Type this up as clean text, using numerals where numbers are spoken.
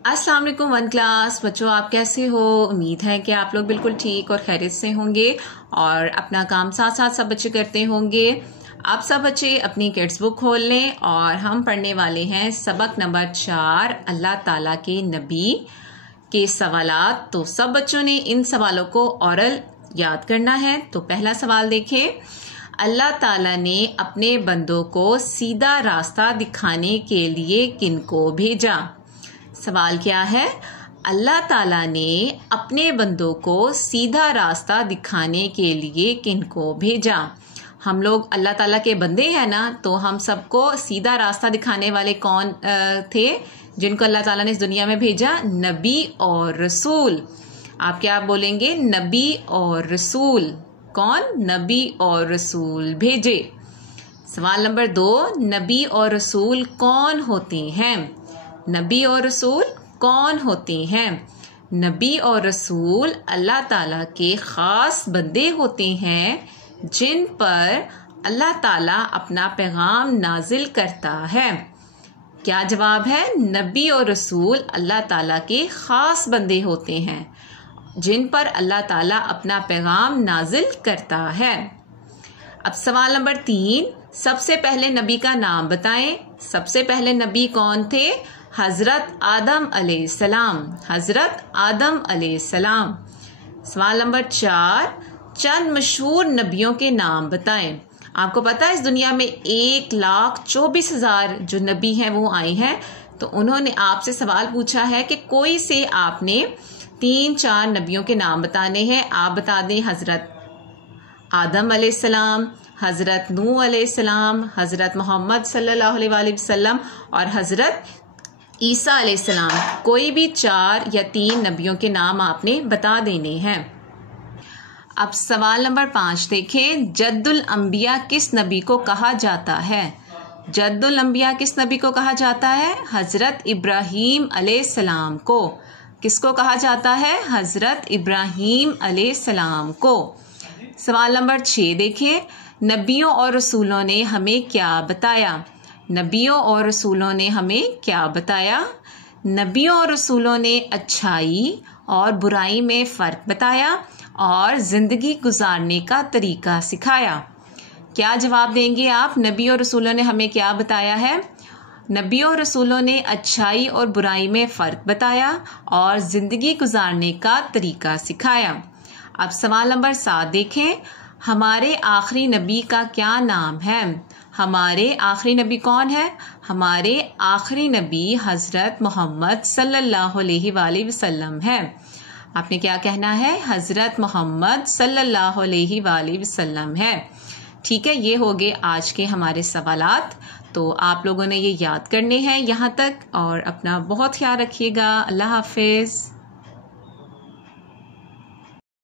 अस्सलाम वालेकुम one class बच्चों, आप कैसे हो? उम्मीद है कि आप लोग बिल्कुल ठीक और खैरियत से होंगे और अपना काम साथ साथ सब बच्चे करते होंगे। आप सब बच्चे अपनी किड्स बुक खोल लें और हम पढ़ने वाले हैं सबक नंबर 4 अल्लाह ताला के नबी के सवालात। तो सब बच्चों ने इन सवालों को ओरल याद करना है। तो पहला सवाल देखें, अल्लाह ताला ने अपने बंदों को सीधा रास्ता दिखाने के लिए किनको भेजा? सवाल क्या है? अल्लाह ताला ने अपने बंदों को सीधा रास्ता दिखाने के लिए किनको भेजा? हम लोग अल्लाह ताला के बंदे हैं ना, तो हम सबको सीधा रास्ता दिखाने वाले कौन थे जिनको अल्लाह ताला ने इस दुनिया में भेजा? नबी और रसूल। आप क्या बोलेंगे? नबी और रसूल। कौन? नबी और रसूल भेजे। सवाल नंबर 2, नबी और रसूल कौन होते हैं? नबी और रसूल कौन होते हैं? नबी और रसूल अल्लाह ताला के ख़ास बंदे होते हैं जिन पर अल्लाह ताला अपना पैगाम नाजिल करता है। क्या जवाब है? नबी और रसूल अल्लाह ताला के ख़ास बंदे होते हैं जिन पर अल्लाह ताला अपना पैगाम नाजिल करता है। अब सवाल नंबर 3, सबसे पहले नबी का नाम बताएं। सबसे पहले नबी कौन थे? हजरत आदम अलैहिस्सलाम। हजरत आदम अलैहिस्सलाम। सवाल नंबर 4, चंद मशहूर नबियों के नाम बताएं। आपको पता है इस दुनिया में 1,24,000 जो नबी हैं वो आए हैं। तो उन्होंने आपसे सवाल पूछा है कि कोई से आपने 3-4 नबियों के नाम बताने हैं। आप बता दें हजरत आदम अलैहिस्सलाम, हजरत नूह अलैहिस्सलाम, हजरत मोहम्मद सल्लल्लाहु अलैहि वसल्लम और हजरत ईसा अलैहिस्सलाम। कोई भी 4 या 3 नबियों के नाम आपने बता देने हैं। अब सवाल नंबर 5 देखें, जद्दुल अंबिया किस नबी को कहा जाता है? जद्दुल अंबिया किस नबी को कहा जाता है? हजरत इब्राहीम अलैहिस्सलाम को। किसको कहा जाता है? हजरत इब्राहीम अलैहिस्सलाम को। सवाल नंबर 6 देखें, नबियों और रसूलों ने हमें क्या बताया? नबियों और रसूलों ने हमें क्या बताया? नबियों और रसूलों ने अच्छाई और बुराई में फ़र्क बताया और ज़िंदगी गुजारने का तरीका सिखाया। क्या जवाब देंगे आप? नबियों और रसूलों ने हमें क्या बताया है? नबियों और रसूलों ने अच्छाई और बुराई में फ़र्क बताया और ज़िंदगी गुजारने का तरीका सिखाया। अब सवाल नंबर 7 देखें, हमारे आखिरी नबी का क्या नाम है? हमारे आखिरी नबी कौन है? हमारे आखिरी नबी हजरत मोहम्मद सल्लल्लाहु अलैहि वसल्लम है। आपने क्या कहना है? हजरत मोहम्मद सल्लल्लाहु अलैहि वसल्लम है। ठीक है, ये हो गए आज के हमारे सवालात। तो आप लोगों ने ये याद करने हैं यहाँ तक और अपना बहुत ख्याल रखिएगा। अल्लाह हाफिज़।